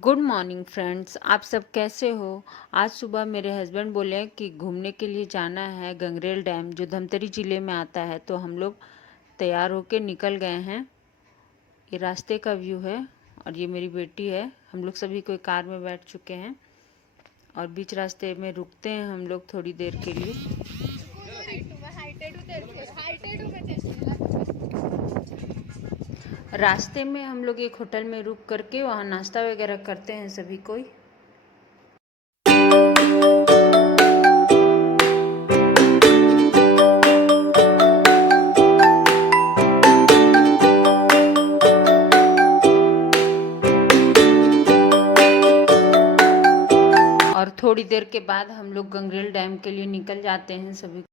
Good morning friends, आप सब कैसे हो। आज सुबह मेरे हस्बैंड बोले कि घूमने के लिए जाना है गंगरेल डैम जो धमतरी ज़िले में आता है। तो हम लोग तैयार होके निकल गए हैं। ये रास्ते का व्यू है और ये मेरी बेटी है। हम लोग सभी कोई कार में बैठ चुके हैं और बीच रास्ते में रुकते हैं हम लोग थोड़ी देर के लिए। रास्ते में हम लोग एक होटल में रुक करके वहाँ नाश्ता वगैरह करते हैं सभी कोई। और थोड़ी देर के बाद हम लोग गंगरेल डैम के लिए निकल जाते हैं सभी।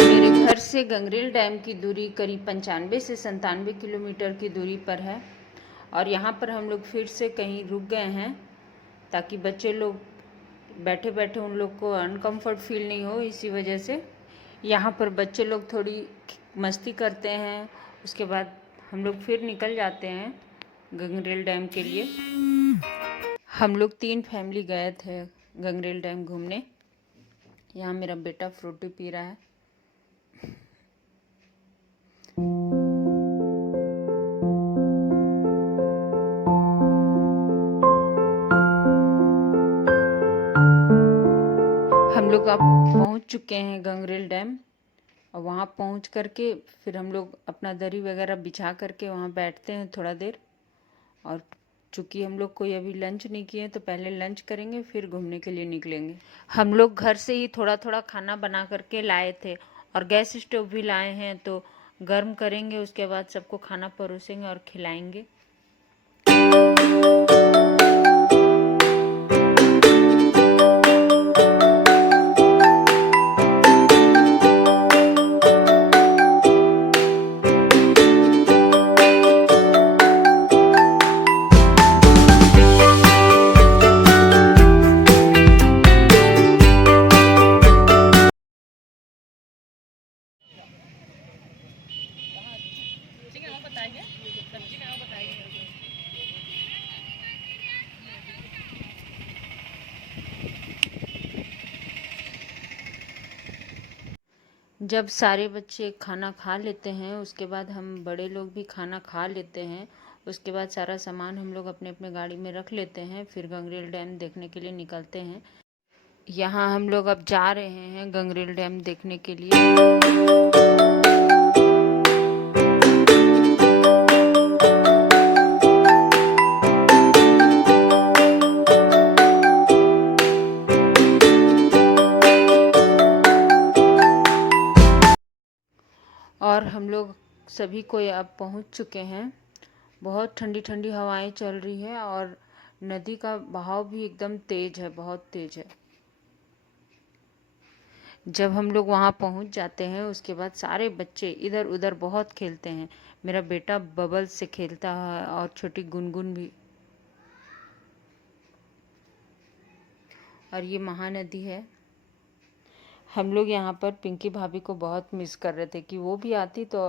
मेरे घर से गंगरेल डैम की दूरी करीब 95 से 97 किलोमीटर की दूरी पर है। और यहाँ पर हम लोग फिर से कहीं रुक गए हैं ताकि बच्चे लोग बैठे बैठे उन लोग को अनकम्फर्ट फील नहीं हो। इसी वजह से यहाँ पर बच्चे लोग थोड़ी मस्ती करते हैं। उसके बाद हम लोग फिर निकल जाते हैं गंगरेल डैम के लिए। हम लोग 3 फैमिली गए थे गंगरेल डैम घूमने। यहाँ मेरा बेटा फ्रूटी पी रहा है। हम लोग अब पहुँच चुके हैं गंगरेल डैम और वहाँ पहुँच करके फिर हम लोग अपना दरी वगैरह बिछा करके वहाँ बैठते हैं थोड़ा देर। और चूँकि हम लोग कोई अभी लंच नहीं किए तो पहले लंच करेंगे फिर घूमने के लिए निकलेंगे। हम लोग घर से ही थोड़ा थोड़ा खाना बना करके लाए थे और गैस स्टोव भी लाए हैं, तो गर्म करेंगे उसके बाद सबको खाना परोसेंगे और खिलाएंगे। जब सारे बच्चे खाना खा लेते हैं उसके बाद हम बड़े लोग भी खाना खा लेते हैं। उसके बाद सारा सामान हम लोग अपने अपने गाड़ी में रख लेते हैं, फिर गंगरेल डैम देखने के लिए निकलते हैं। यहाँ हम लोग अब जा रहे हैं गंगरेल डैम देखने के लिए। और हम लोग सभी कोई अब पहुंच चुके हैं। बहुत ठंडी ठंडी हवाएं चल रही है और नदी का बहाव भी एकदम तेज है, बहुत तेज है। जब हम लोग वहां पहुंच जाते हैं उसके बाद सारे बच्चे इधर उधर बहुत खेलते हैं। मेरा बेटा बबल से खेलता है और छोटी गुनगुन भी। और ये महानदी है। हम लोग यहाँ पर पिंकी भाभी को बहुत मिस कर रहे थे कि वो भी आती तो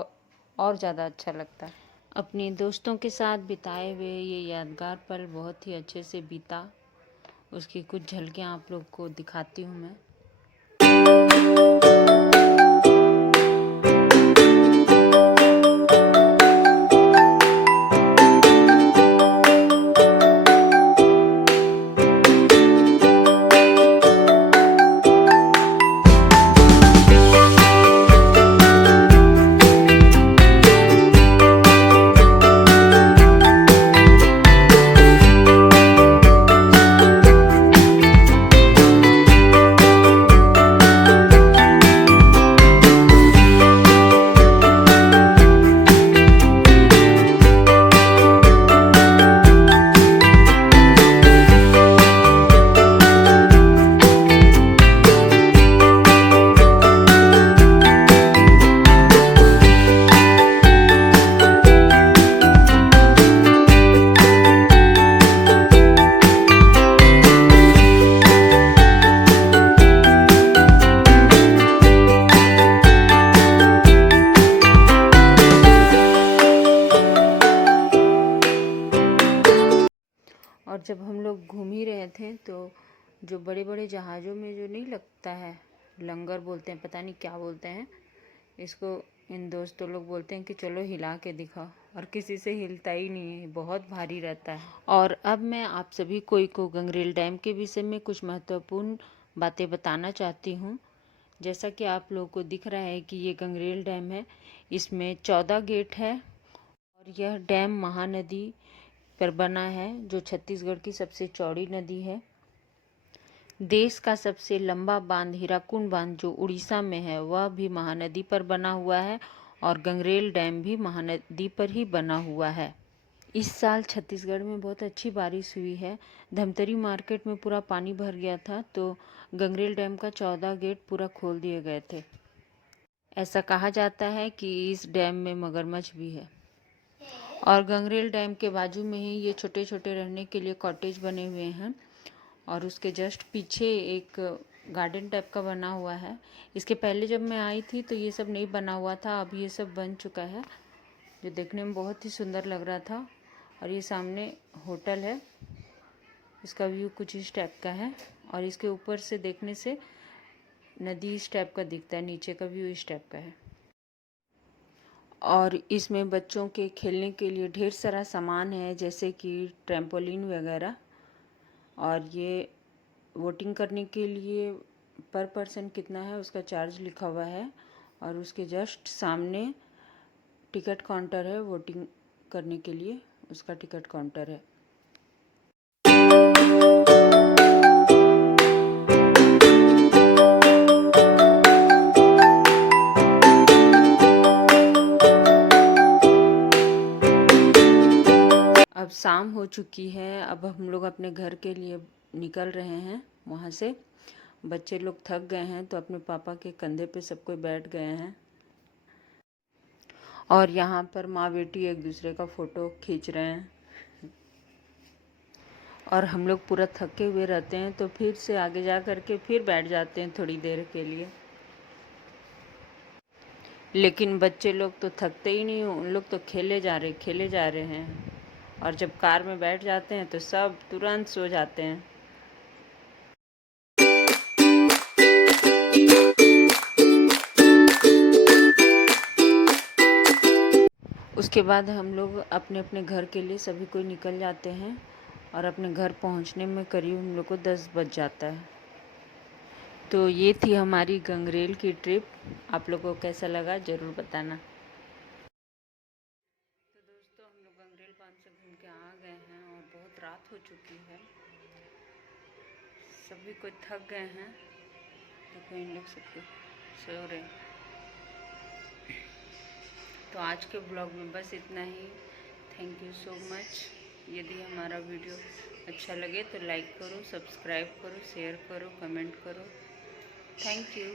और ज़्यादा अच्छा लगता। अपने दोस्तों के साथ बिताए हुए ये यादगार पल बहुत ही अच्छे से बीता। उसकी कुछ झलकियाँ आप लोग को दिखाती हूँ मैं। तो जो बड़े बड़े जहाज़ों में जो नहीं लगता है, लंगर बोलते हैं, पता नहीं क्या बोलते हैं इसको, इन दोस्तों लोग बोलते हैं कि चलो हिला के दिखाओ, और किसी से हिलता ही नहीं है, बहुत भारी रहता है। और अब मैं आप सभी को गंगरेल डैम के विषय में कुछ महत्वपूर्ण बातें बताना चाहती हूँ। जैसा कि आप लोगों को दिख रहा है कि ये गंगरेल डैम है, इसमें 14 गेट है और यह डैम महानदी पर बना है, जो छत्तीसगढ़ की सबसे चौड़ी नदी है। देश का सबसे लंबा बांध हीराकुंड बांध जो उड़ीसा में है, वह भी महानदी पर बना हुआ है और गंगरेल डैम भी महानदी पर ही बना हुआ है। इस साल छत्तीसगढ़ में बहुत अच्छी बारिश हुई है। धमतरी मार्केट में पूरा पानी भर गया था, तो गंगरेल डैम का 14 गेट पूरा खोल दिए गए थे। ऐसा कहा जाता है कि इस डैम में मगरमच्छ भी है। और गंगरेल डैम के बाजू में ही ये छोटे छोटे रहने के लिए कॉटेज बने हुए हैं, और उसके जस्ट पीछे एक गार्डन टाइप का बना हुआ है। इसके पहले जब मैं आई थी तो ये सब नहीं बना हुआ था, अब ये सब बन चुका है, जो देखने में बहुत ही सुंदर लग रहा था। और ये सामने होटल है, इसका व्यू कुछ इस टाइप का है, और इसके ऊपर से देखने से नदी इस टाइप का दिखता है, नीचे का व्यू इस टाइप का है। और इसमें बच्चों के खेलने के लिए ढेर सारा सामान है, जैसे कि ट्रैम्पोलिन वगैरह। और ये वोटिंग करने के लिए पर पर्सन कितना है उसका चार्ज लिखा हुआ है, और उसके जस्ट सामने टिकट काउंटर है, वोटिंग करने के लिए उसका टिकट काउंटर है। अब शाम हो चुकी है, अब हम लोग अपने घर के लिए निकल रहे हैं वहाँ से। बच्चे लोग थक गए हैं तो अपने पापा के कंधे पे सब कोई बैठ गए हैं, और यहाँ पर माँ बेटी एक दूसरे का फ़ोटो खींच रहे हैं। और हम लोग पूरा थके हुए रहते हैं, तो फिर से आगे जा कर के फिर बैठ जाते हैं थोड़ी देर के लिए। लेकिन बच्चे लोग तो थकते ही नहीं, उन लोग तो खेले जा रहे हैं, और जब कार में बैठ जाते हैं तो सब तुरंत सो जाते हैं। उसके बाद हम लोग अपने अपने घर के लिए सभी कोई निकल जाते हैं, और अपने घर पहुंचने में करीब हम लोग को 10 बज जाता है। तो ये थी हमारी गंगरेल की ट्रिप। आप लोगों को कैसा लगा ज़रूर बताना। तो दोस्तों, हम लोग गंगरेल बांध से घूम के आ गए हैं, और बहुत रात हो चुकी है, सभी कोई थक गए हैं। देखो इन लोग सबको सो रहे हैं। तो आज के ब्लॉग में बस इतना ही। Thank you so much. यदि हमारा वीडियो अच्छा लगे तो लाइक करो, सब्सक्राइब करो, शेयर करो, कमेंट करो। Thank you.